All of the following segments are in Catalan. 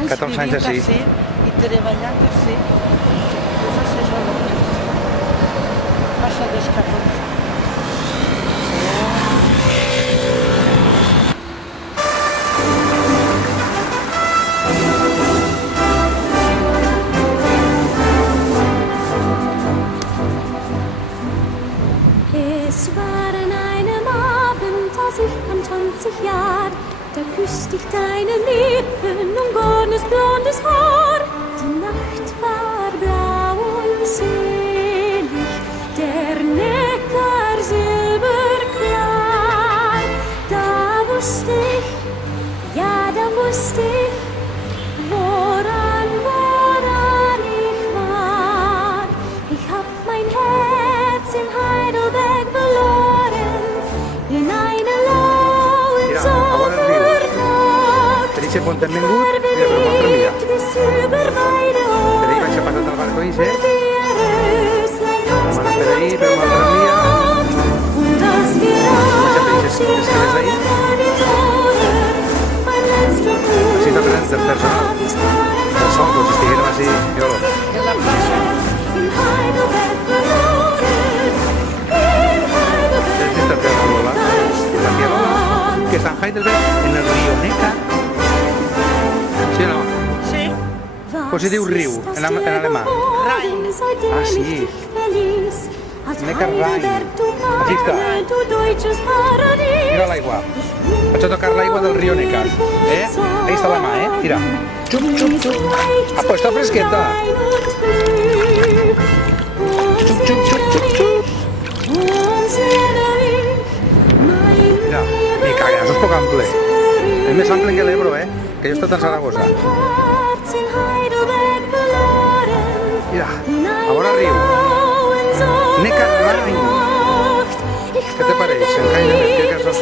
anys 14 anys vivint així. així i treballant així. Doncs això és el que passa d'escapar. Es war an einem Abend, als ich an 20 Jahr, da küsst ich deine Lippen und goldenes blondes Haar. Die Nacht war blau und selig, der Neckar silberklar. Da wusste ich, woran ich war. Ich hab mein Herz in Heidelberg verloren, in eine lauen Sommernacht. Tenéis el puente en Bengut, mira, pero por otra vía. Tenéis vais a pasar al barco, ¿eh? Vamos a hacer ahí, pero por otra vía. ¿Vais a pedir escaleras ahí? Así no tenen del personal. Els sols, si estiguérem així, jo... En la plaça. ¿Has visto el Lola? ¿La tía Lola? Que está en Heidelberg, en el río Neckar. ¿Sí o no? Sí, Pues se diu riu, en alemà. Rhein. Ah, sí. Neckar Rhein. Així està. Mira l'aigua. Vaig a tocar l'aigua del riu Neckar. Ahí està la mà, Mira. Xup, xup, xup. Ah, pues està fresqueta. Xup, xup, xup, xup, xup. Mira, me cagas, eso es poco ample. Es més ample que l'Ebro, que jo he estat a Saragossa. Mira, a veure riu. Neckar Rhein. ¿Qué te parece? En Heidelberg, ¿qué casos?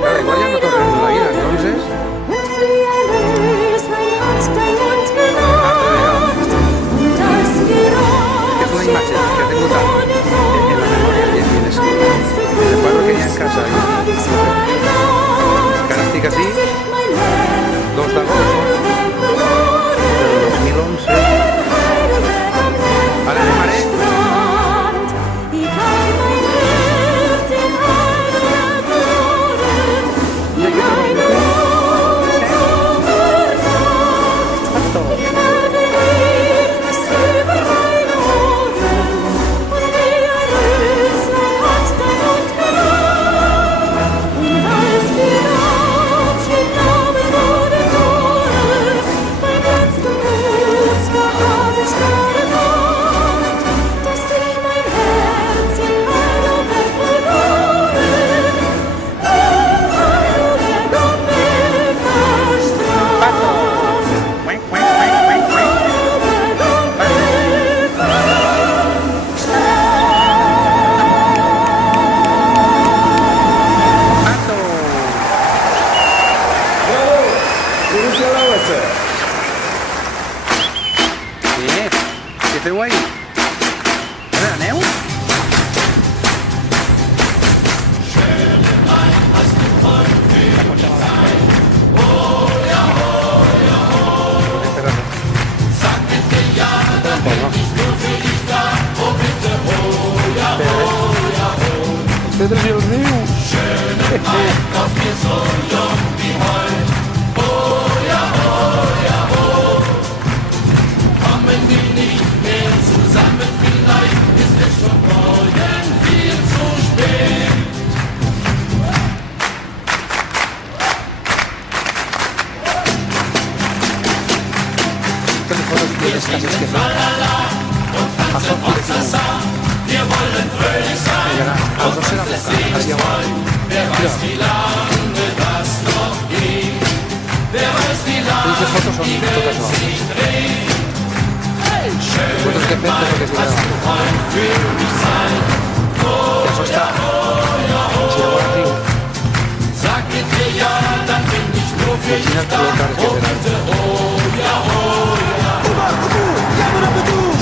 Claro, igual ya no tornen en la vida, entonces. Es una imagen que tengo en la memoria y tienes el cuadro que ya en casa. Cara estic así, 2 d'agost del 2011. Ara anem ara. Què feu ahí? Aneu? Pedro i el riu. Las casas que wir wollen fröhlich sein, auf wer weiß wie lange das noch geht, wer weiß wie lange die Welt sich dreht. Schön mein Astropollen für mich sein, oh ja, oh ja, oh. Sag mit mir ja, dann bin ich nur für dich da, oh bitte, oh ja, oh ja.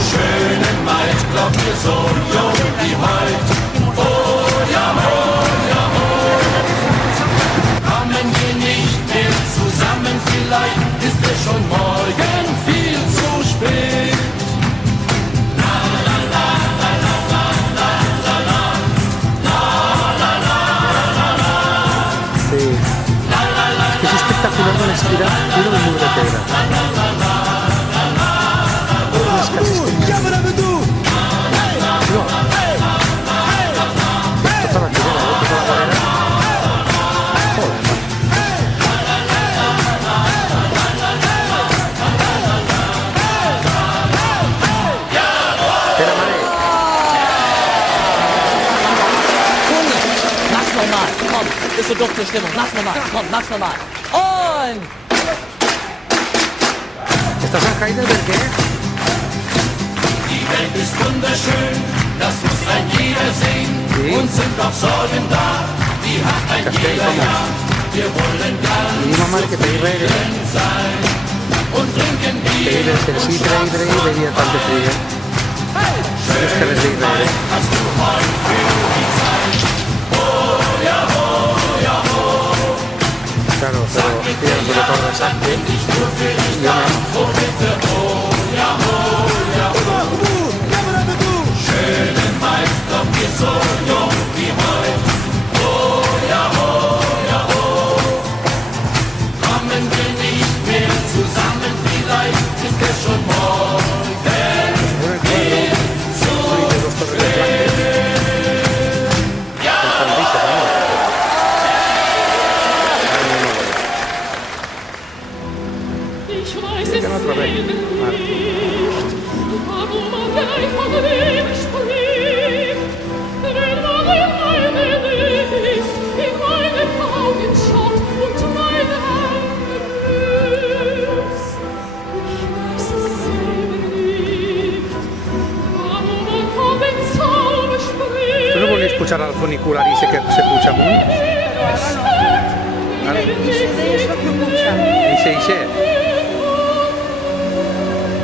Schöne Maid, glaub mir so jung wie heute. Oh ja, oh ja, oh. Kommen wir nicht mehr zusammen, vielleicht ist es schon morgen. ist so dufte Stimmung. Mach's nochmal, komm, mach's nochmal. Und... ¿Estás en Heidelberg, qué? Die Welt ist wunderschön, das muss ein jeder sehen. Sí. Und sind auch Sorgen da, die hat ein Castell, jeder vamos. Jahr. Wir wollen ganz Y mamá que pedir sein und trinken Bier. el Citra y vería tanto frío. Es que les digo, Hast du heute für die Zeit? Oh ja, oh ja, oh. Claro, pero ya no se recuerda exacto. Nicht nur für dich Ja, da, oh bitte, oh ja, oh ja, oh. Schöne Maid, doch wir so jung wie heute. Oh ja, oh ja, oh. Kommen wir nicht mehr zusammen, vielleicht ist es schon morgen. Bueno, claro. Soy de los Torres del Blanque. Con sonrisas, vamos. Ich weiß Ja, es genau, otra vez. nicht, warum man gleich von Leben spricht. Wenn man in meine Licht, in meine Augen schaut und meine Hände küsst. Ich weiß es selber nicht, warum man von dem Zauber spricht. ¿Tú no volvías a escuchar al funicular y se pucha amunt? Ara, I si deia soc no punxant. i se ixe.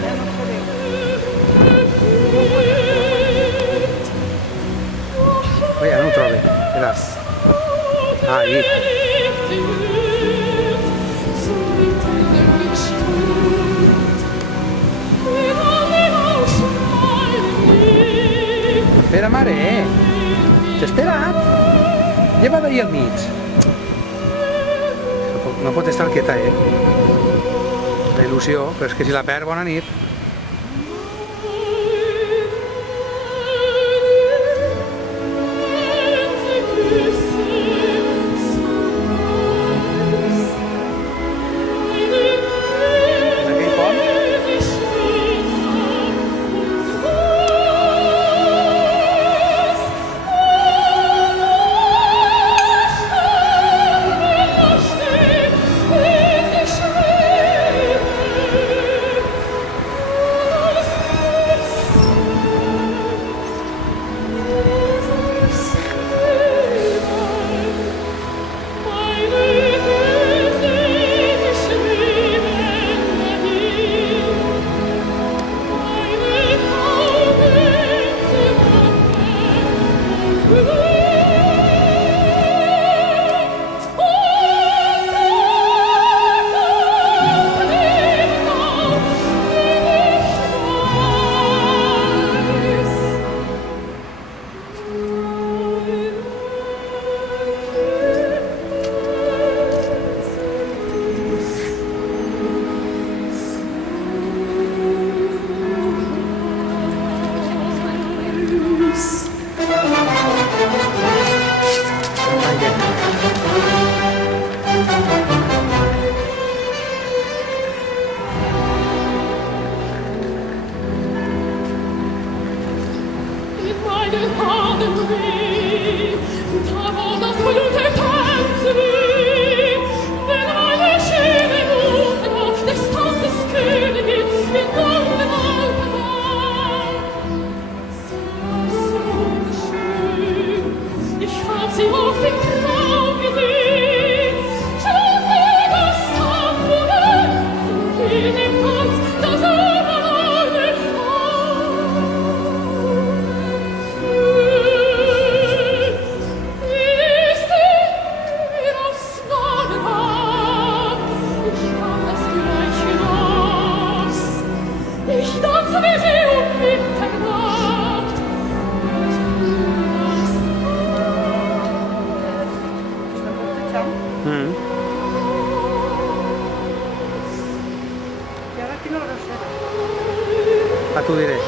Ja no podeu. Oye, no ho trobo. Era. Ah, ahí. Espera, mare. T'he esperat. Lleva d'ahir al mig. No pot estar quieta, La il·lusió, però és que si la perd, bona nit. Aquell pont? I ara quina hora serà? A tu diré.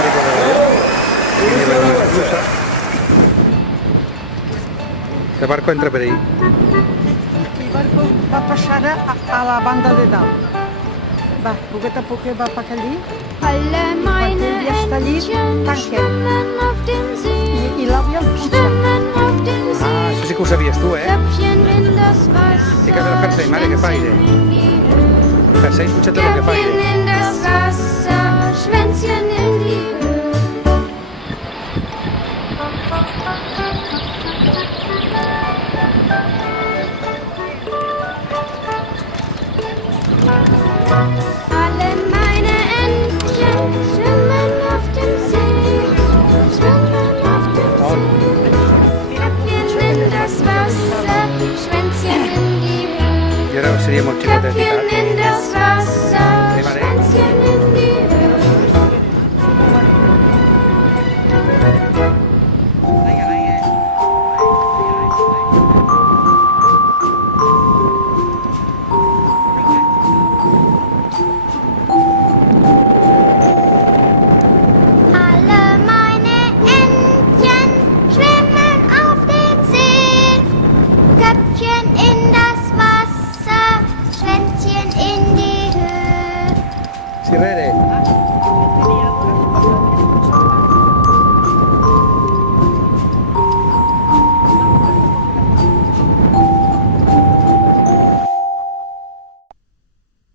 Marico de Oro. Tiene una esclusa. El barco entra per ahí. El barco va a pasar a la banda de dalt. Va, poquet a poquet va cap allí. Alle meine Ja està allí, Entchen tanquem. schwimmen auf dem See, I l'avió puja. schwimmen auf dem Ah, See. això sí que ho sabies tu, eh? Köpfchen in das Wasser, Fica't el jersei, mare, que faire. Schwänzchen in die Höhe. Jersei, puja tot el que Köpfchen faire. in das Wasser, Schwänzchen in die Höhe. Alle meine Entchen schwimmen auf dem See, schwimmen auf dem See. Köpfchen in das Wasser, Schwänzchen in die Höhe. I ara seria molt xicotet i Köpfchen tal. in das Wasser, Vale. Schwänzchen in die Höhe. Alle meine Entchen schwimmen auf dem See, Köpfchen in das Wasser, Schwänzchen in die Höhe. Sí, Rere.